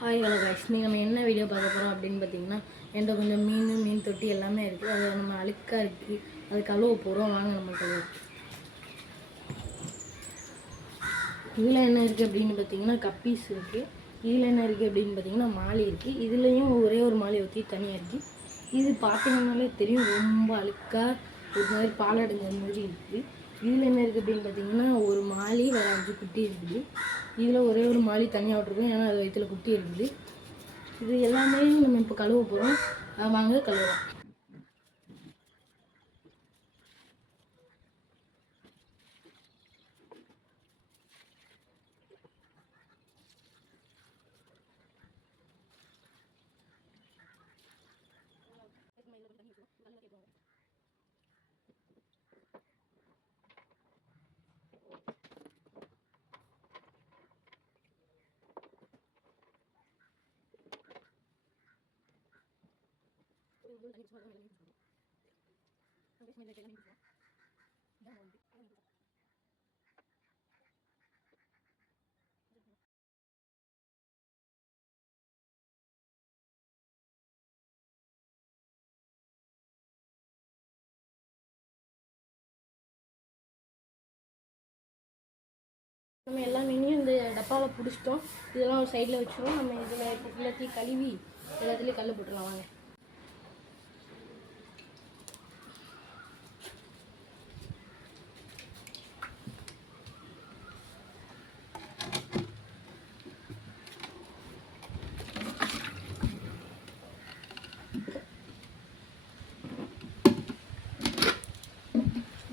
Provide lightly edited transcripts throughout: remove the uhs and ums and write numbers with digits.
Hi hello guys, நீங்கள் நம்ம என்ன வீடியோ பார்க்க போகிறோம் அப்படின்னு பார்த்தீங்கன்னா, என்கிட்ட கொஞ்சம் மீன் தொட்டி எல்லாமே இருக்குது. அது நம்ம அழுக்காக இருக்குது, அது கழுவ போகிறோம். வாங்க நம்ம கழுவ. இதில் என்ன இருக்குது அப்படின்னு பார்த்தீங்கன்னா கப்பீஸ் இருக்குது. இதில் என்ன இருக்குது அப்படின்னு பார்த்தீங்கன்னா மாலி இருக்குது. இதுலேயும் ஒரே ஒரு மாலி ஊற்றி தனியாக இருக்குது. இது பார்த்தீங்கன்னாலே தெரியும், ரொம்ப அழுக்காக ஒரு மாதிரி பாலடைஞ்ச மாதிரி இருக்குது. இதில் என்ன இருக்குது அப்படின்னு பார்த்தீங்கன்னா ஒரு மாலி வேறு 5 குட்டி இருக்குது. இதில் ஒரே ஒரு மாலி தனியாக விட்ருக்கோம், ஏன்னா அது வயிற்றுல குட்டி இருக்குது. இது எல்லாமே நம்ம இப்போ கழுவ போகிறோம். வாங்க கழுவலாம். நம்ம எல்லா மீனையும் இந்த டப்பாவில் பிடிச்சிட்டோம். இதெல்லாம் ஒரு சைடில் வச்சுருவோம். நம்ம இதில் இப்போ எல்லாத்தையும் கழுவி எல்லாத்துலேயும் கல் போட்டுடலாம். வாங்க.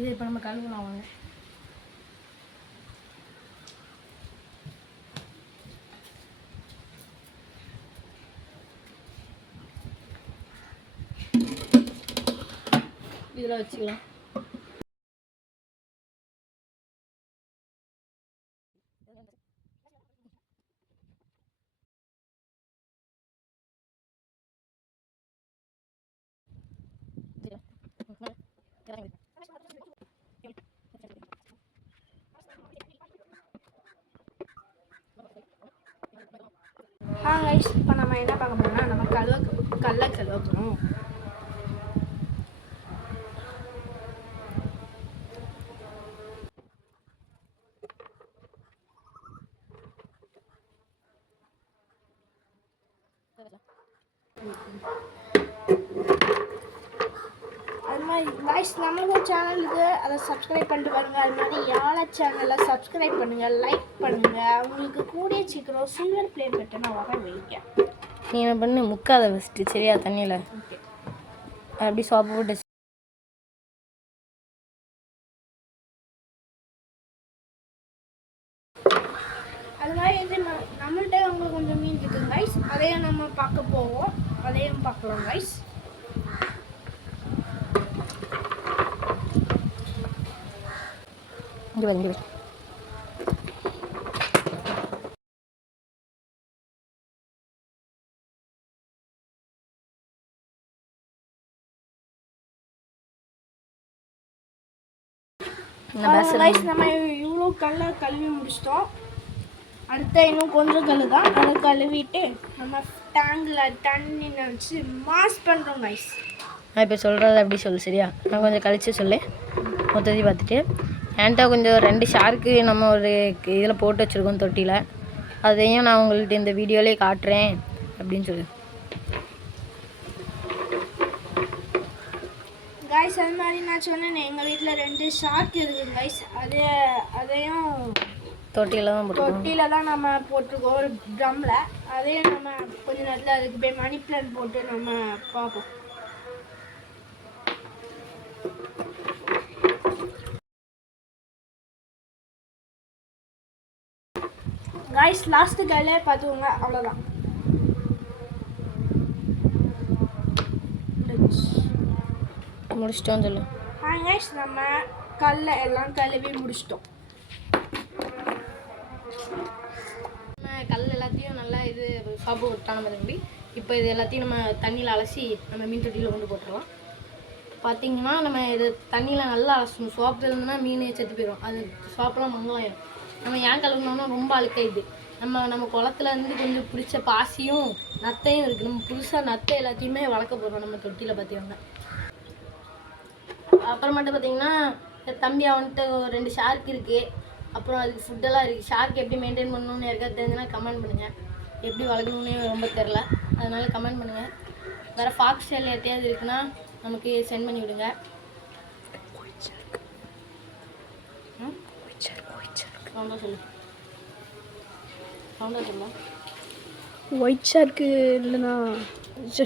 இதை இப்போ நம்ம கழுவலாம். வாங்க. இதில் வச்சுக்கலாம். கைஸ், இப்போ நம்ம என்ன பார்க்க போறோம்னா நம்ம கல்லை கழுவ போகிறோம். அது மாதிரி கைஸ், நம்மளோட சேனலுக்கு அதை சப்ஸ்கிரைப் பண்ணிட்டு பாருங்கள். அது மாதிரி யாழ சேனலை சப்ஸ்கிரைப் பண்ணுங்கள், லைக் பண்ணுங்கள். உங்களுக்கு கூடிய சீக்கிரம் சில்வர் ப்ளே பட்டனை வர வைங்க. நீ என்ன பண்ணு, முக்காத ஃபஸ்ட்டு சரியா தண்ணியில். ஓகே, அப்படி சோப்பு போட்டு அது மாதிரி இது நம்மள்கிட்ட உங்களுக்கு கொஞ்சம் மீன் இருக்குது கைஸ். அதையும் நம்ம பார்க்க போவோம், அதையும் பார்க்கலாம் கைஸ். இங்கே வந்து நம்ம இவ்வளோ கல்லை கழுவி முடிச்சிட்டோம். அடுத்த இன்னும் கொஞ்சம் கல் தான். அதை கழுவிட்டு நம்ம டேங்கில் தண்ணி வச்சு மாஸ் பண்ணுறோம் கைஸ். நான் இப்போ சொல்கிறது அப்படி சொல்லு சரியா? நான் கொஞ்சம் கழிச்சு சொல்லு மொத்தத்தையும் பார்த்துட்டு. என்கிட்ட கொஞ்சம் 2 ஷார்க்கு நம்ம ஒரு இதில் போட்டு வச்சுருக்கோம் தொட்டியில். அதையும் நான் உங்கள்கிட்ட இந்த வீடியோலேயே காட்டுறேன் அப்படின்னு சொல்லு கைஸ். அது மாதிரி நான் சொன்னேன், எங்கள் வீட்டில் 2 ஷார்க் இருக்குது கைஸ். அதையும் தொட்டியில் தான் நம்ம போட்டிருக்கோம், ஒரு ட்ரம்மில். அதையும் நம்ம கொஞ்ச நேரத்தில் அதுக்கு போய் மணி பிளான்ட் போட்டு நம்ம பார்ப்போம். கைஸ், லாஸ்ட்டு கையிலே பார்த்துக்கோங்க, அவ்வளோதான். முடிச்சிட்டோம் சொல்லு. கைஸ், நம்ம கல்லை எல்லாம் கழுவி முடிச்சிட்டோம். கல் எல்லாத்தையும் நல்லா இது சாப்பு விட்டான தம்பி. இப்போ இது எல்லாத்தையும் நம்ம தண்ணியில் அலசி நம்ம மீன் தொட்டியில் கொண்டு போட்டுருவோம். பார்த்தீங்கன்னா நம்ம இது தண்ணியில் நல்லா அலசணும். சோப்பு இருந்ததுன்னா மீன் செத்து போயிடும். அது சோப்பெல்லாம் மங்களாயிடும். நம்ம ஏன் கழுவுனோம்னா ரொம்ப அழுக்காயிடுது. நம்ம குளத்துல இருந்து கொஞ்சம் பிடிச்ச பாசியும் நத்தையும் இருக்குது. நம்ம புதுசாக நத்தை எல்லாத்தையுமே வளர்க்க போகிறோம் நம்ம தொட்டியில் பார்த்தீங்கன்னா. அப்புறமேட்டு பார்த்தீங்கன்னா தம்பி அவன்கிட்ட 2 ஷார்க் இருக்குது. அப்புறம் அதுக்கு ஃபுட்டெல்லாம் இருக்குது. ஷார்க் எப்படி மெயின்டைன் பண்ணணும்னு யாருக்காவது தெரிஞ்சுன்னா கமெண்ட் பண்ணுங்கள். எப்படி வளர்க்கணும்னு ரொம்ப தெரில, அதனால் கமெண்ட் பண்ணுங்கள். வேறு ஃபாக்ஸ் டெயில் எட்டையாவது இருக்குன்னா நமக்கு சென்ட் பண்ணி விடுங்க. ஒயிட் ஷார்க்கு இல்லைண்ணா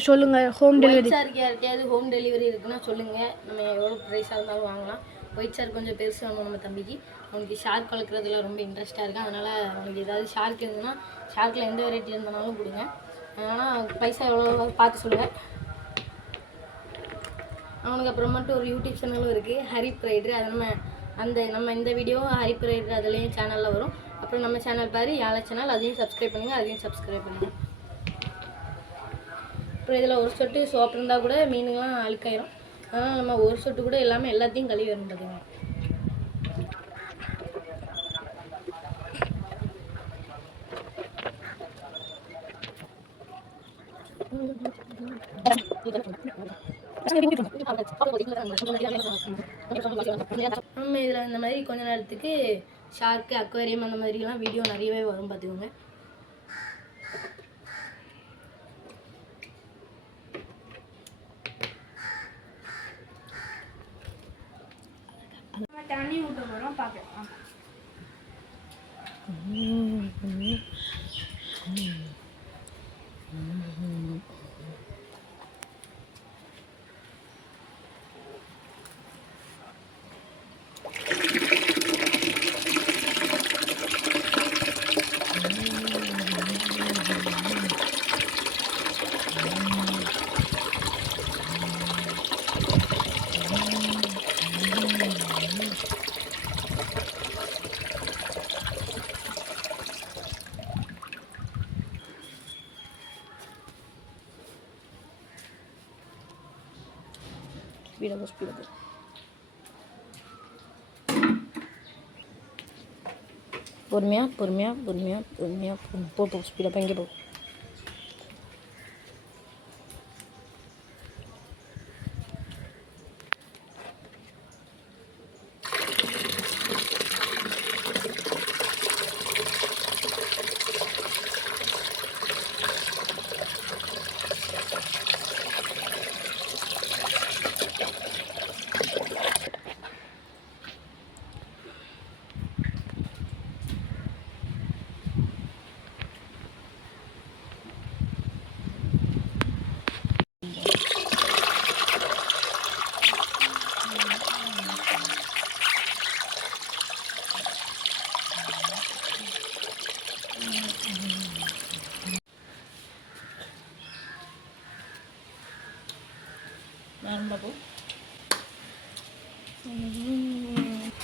சொல்லுங்கள். ஹோம் டெலிவரி ஷார்க்கு யார்கிட்டயாவது ஹோம் டெலிவரி இருக்குன்னா சொல்லுங்கள். நம்ம எவ்வளோ ப்ரைஸாக இருந்தாலும் வாங்கலாம். ஒயிட் ஷார்க் கொஞ்சம் பெருசு வேணும் நம்ம தம்பிக்கு. அவனுக்கு ஷார்க் வளர்க்குறதுல ரொம்ப இன்ட்ரெஸ்ட்டாக இருக்குது. அதனால் அவனுக்கு ஏதாவது ஷார்க் இருந்ததுன்னா ஷார்க்கில் எந்த வெரைட்டி இருந்தாலும் கொடுங்க. ஆனால் பைசா எவ்வளோ பார்த்து சொல்லுங்கள். அவனுக்கு அப்புறமேட்டு ஒரு யூடியூப் சேனலும் இருக்குது, ஹரிப் ரைடர். அதை நம்ம இந்த வீடியோ ஹரிப் ரைடர் அதுலேயும் சேனலில் வரும். அப்புறம் நம்ம சேனல் பாரு யாழ சேனல், அதையும் சப்ஸ்கிரைப் பண்ணுங்கள். அப்புறம் இதில் ஒரு சொட்டு சோப்பு இருந்தால் கூட மீனுங்களாம் அழுக்காயிரும். அதனால் நம்ம ஒரு சொட்டு கூட எல்லாத்தையும் கழுவி வரும் பார்த்தீங்கன்னா. நம்ம இதில் இந்த மாதிரி கொஞ்ச நேரத்துக்கு ஷார்க்கு அக்வேரியம் அந்த மாதிரிலாம் வீடியோ நிறையவே வரும் பார்த்துக்கோங்க. தண்ணி ஊற்ற போகிறோம், பார்க்கலாம். ஸ்பீடாக பொறுமையாக போ ஸ்பீடாக இங்கே போ.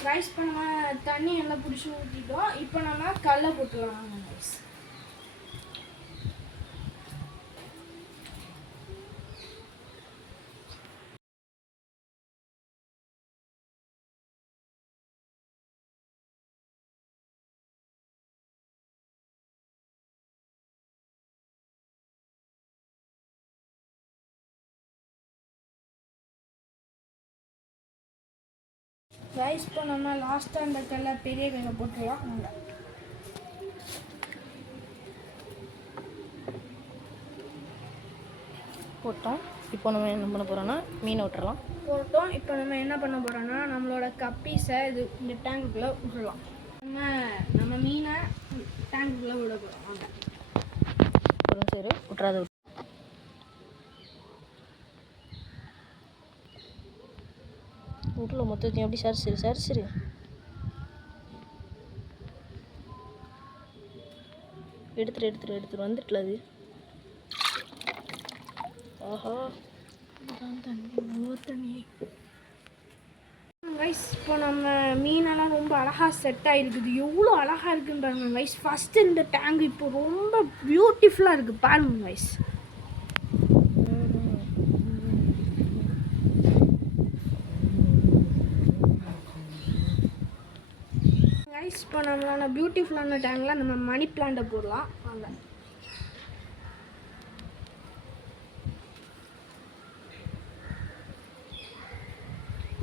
ரைஸ் இப்போ நம்ம தண்ணி எல்லாம் பிடிச்சி ஊற்றிட்டோம். இப்போ நம்ம கடலை போட்டுக்கலாம். ரைஸ் ரைஸ் இப்போ நம்ம லாஸ்ட்டாக அந்த கல்லை பெரிய கல்லை போட்டுடலாம். போட்டோம். இப்போ நம்ம என்ன பண்ண போகிறோன்னா மீனை விட்டுறலாம். போட்டோம். இப்போ நம்ம என்ன பண்ண போகிறோன்னா நம்மளோட கப்பீஸை இந்த டேங்குக்குள்ளே விட்டுடலாம். நம்ம மீனை டேங்குக்குள்ளே விட போகிறோம். வாங்க சரி விட்றாது. வீட்டில் மொத்தத்தையும் அப்படி சரி எடுத்துரு வந்துட்டுல அது. ஆஹா தண்ணி ரைஸ். இப்போ நம்ம மீனெல்லாம் ரொம்ப அழகாக செட் ஆகிருக்குது. எவ்வளோ அழகாக இருக்குன்றாங்க ரைஸ். ஃபஸ்ட்டு இந்த டேங்க் இப்போ ரொம்ப பியூட்டிஃபுல்லாக இருக்குது பாருங்க ரைஸ். இப்போ இப்போ நம்மளான பியூட்டிஃபுல்லான டேங்கில் நம்ம மணி பிளான்ட்டை போடலாம் வாங்க.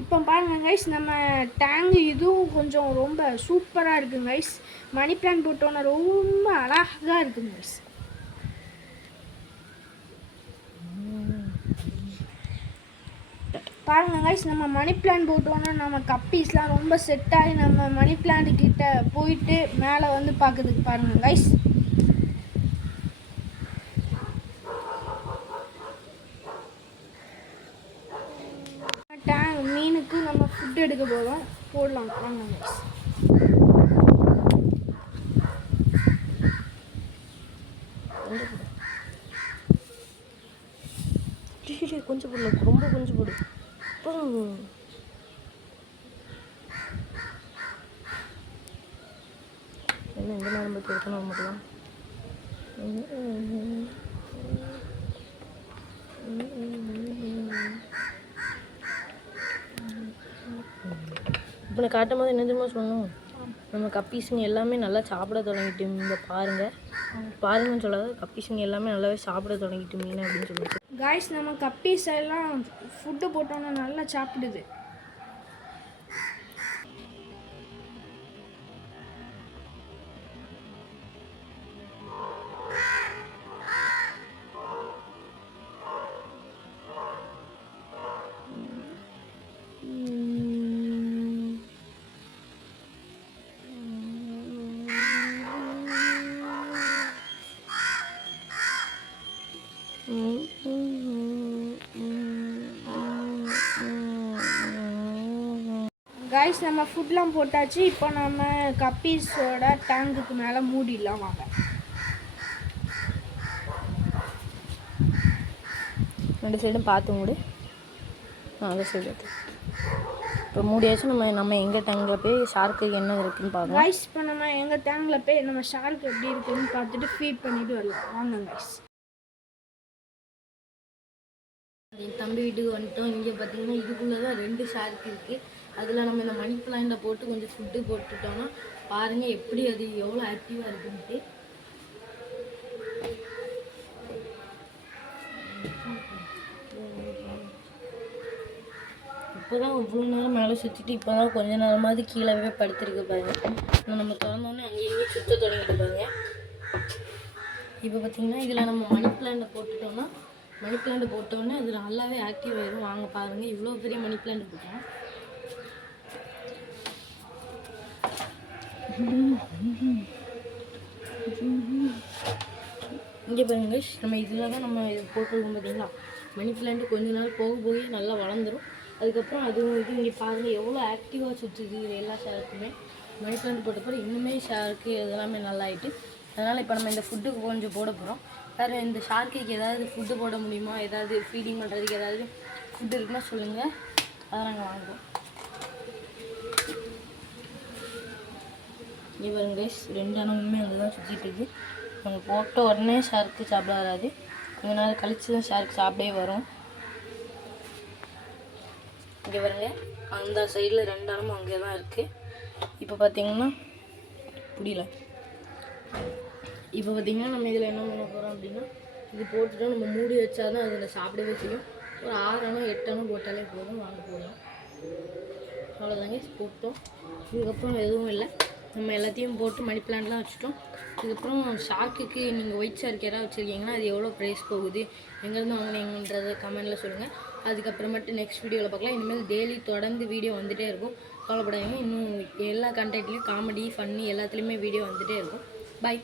இப்போ பாருங்கள் கைஸ், நம்ம டேங்கு இதுவும் கொஞ்சம் ரொம்ப சூப்பராக இருக்குங்க கைஸ். மணி பிளான்ட் போட்டோன்னா ரொம்ப அழகாக இருக்குங்க கைஸ். பாருங்க கைஸ், நம்ம மணி பிளான்ட் போட்டோன்னா நம்ம கப்பீஸ்லாம் ரொம்ப செட் ஆகி நம்ம மணி பிளான்ட் கிட்ட போயிட்டு மேலே வந்து பார்க்குறதுக்கு பாருங்க கைஸ். மீனுக்கு நம்ம ஃபுட் எடுக்க போகிறோம், போடலாம் வாங்க கைஸ். கொஞ்சம் போடல, ரொம்ப கொஞ்சம் போடு. என்ன இந்த நேரம் போய் கொடுக்கணும் மட்டும். இப்போ நான் காட்டும் போது என்ன தெரியுமா சொல்லணும், நம்ம கப்பீஸுங்க எல்லாமே நல்லா சாப்பிட தொடங்கிட்டு இந்த பாருங்கன்னு சொல்லாத, கப்பீஸுங்க எல்லாமே நல்லாவே சாப்பிட தொடங்கிட்டு மீன் அப்படின்னு சொல்லிட்டு. காய்ஸ், நம்ம கப்பீஸ் எல்லாம் ஃபுட்டு போட்டோன்னா நல்லா சாப்பிடுது. காய்ஸ், நம்ம ஃபுட்லாம் போட்டாச்சு. இப்போ நம்ம கப்பீஸோட டேங்குக்கு மேலே மூடிடலாம் வாங்க. ரெண்டு சைடும் பார்த்து மூடு. அந்த சைடு பார்த்து இப்போ மூடியாச்சும். நம்ம எங்கள் டேங்கில் போய் ஷார்க்கு என்ன இருக்குதுன்னு பார்க்கலாம். காய்ஸ், இப்போ நம்ம எங்கள் டேங்கில் போய் நம்ம ஷார்க்கு எப்படி இருக்குதுன்னு பார்த்துட்டு ஃபீட் பண்ணிட்டு வரலாம் வாங்க காய்ஸ். என் தம்பி வீட்டுக்கு வந்துட்டோம். இங்கே பார்த்தீங்கன்னா இதுக்குள்ளே தான் 2 ஷார்க் இருக்குது. அதில் நம்ம இந்த மணி பிளான்ட்டை போட்டு கொஞ்சம் ஃபுட்டு போட்டுட்டோன்னா பாருங்கள் எப்படி அது எவ்வளோ ஆக்டிவாக இருக்குன்ட்டு. இப்போ தான் இவ்வளோ நேரம் மேலே சுற்றிட்டு இப்போ தான் கொஞ்ச நேரமாவது கீழே படுத்துருக்கு பாருங்கள். நம்ம திறந்தோன்னே அங்கேயே சுற்ற தொடங்கிட்டு பாருங்க. இப்போ பார்த்திங்கன்னா இதில் நம்ம மணி பிளான்ட்டை போட்டுட்டோன்னா அது நல்லாவே ஆக்டிவ் ஆகிடும். வாங்க பாருங்கள், இவ்வளோ பெரிய மணி பிளான்ட் போட்டோம். இங்கே பாருங்க, நம்ம இதில் தான் நம்ம இது போட்டிருக்கோம் பார்த்தீங்களா. மணி பிளான்ட்டு கொஞ்ச நாள் போக நல்லா வளர்ந்துடும். அதுக்கப்புறம் அதுவும் இங்கே பாருங்கள் எவ்வளோ ஆக்டிவாக சுற்றுது. இது எல்லா ஷார்க்குமே மணி பிளான்ட் போட்டப்போ இன்னுமே ஷார்க்கு இதெல்லாமே நல்லா ஆகிட்டு. அதனால் இப்போ நம்ம இந்த ஃபுட்டுக்கு கொஞ்சம் போட போகிறோம். வேறு இந்த ஷார்க்குக்கு ஏதாவது ஃபுட்டு போட முடியுமா, ஏதாவது ஃபீடிங் பண்ணுறதுக்கு ஏதாவது ஃபுட்டு இருக்குன்னா சொல்லுங்கள், அதை நாங்கள் வாங்குவோம். இங்கே பாருங்க கைஸ், 2 அணமுமே அங்கே தான் சுற்றிட்டு இருக்குது. நம்ம போட்ட உடனே ஷார்க்கு சாப்பிட வராது, கொஞ்ச நேரம் கழித்து தான் ஷார்க்கு சாப்பிடவே வரும். இங்கே பாருங்க, அந்த சைடில் 2 அணமும் அங்கே தான் இருக்குது. இப்போ பார்த்தீங்கன்னா நம்ம இதில் என்ன பண்ண போகிறோம் அப்படின்னா, இது போட்டுட்டோம் நம்ம மூடி வச்சா தான் அதில் சாப்பிடவே செய்யும். ஒரு 6 அணம் 8 அணம் போட்டாலே போதும், வாங்க போடலாம். அவ்வளோதாங்க, போட்டோம். இதுக்கப்புறம் எதுவும் இல்லை, நம்ம எல்லாத்தையும் போட்டு மணி பிளான்ட்லாம் வச்சுட்டோம். இதுக்கப்புறம் ஷார்க்குக்கு நீங்கள் ஒயிட் ஷார்க் யாராவது வச்சுருக்கீங்கன்னா அது எவ்வளோ ப்ரைஸ் போகுது, எங்கேருந்து வாங்கினீங்கன்றதை கமெண்ட்டில் சொல்லுங்கள். அதுக்கப்புறமேட்டு நெக்ஸ்ட் வீடியோவில் பார்க்கலாம். இனிமேல் டெய்லி தொடர்ந்து வீடியோ வந்துகிட்டே இருக்கும், கவலைப்படாதீங்க. இன்னும் எல்லா கண்டென்ட்லேயும் காமெடி ஃபன்னி எல்லாத்துலேயுமே வீடியோ வந்துகிட்டே இருக்கும். பாய்.